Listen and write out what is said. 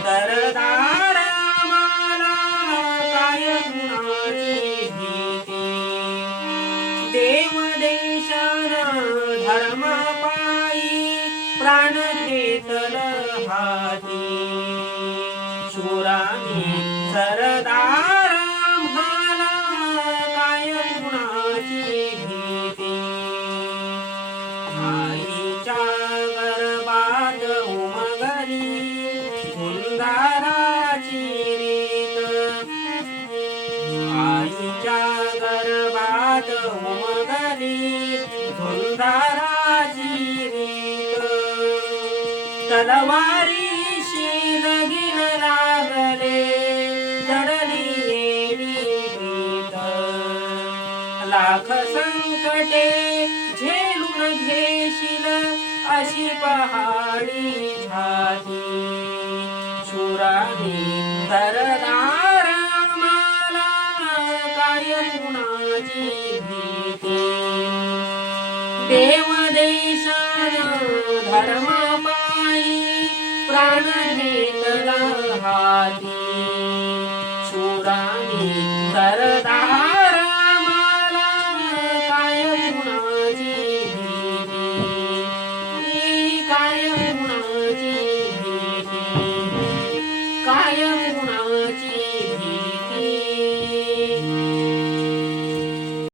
तरदार मला काय भीती. देव धर्म पायी प्राण घेतल हाती. सरदार उमगली सुंदराची रीत तलवारीशी लगीन लागले जडली येडी लाख संकटे झेलून घेशील अशी पहाडी झाली शुरानी तर मला काय देवदेश धर्म पायी प्राण घेतला हाती शूराने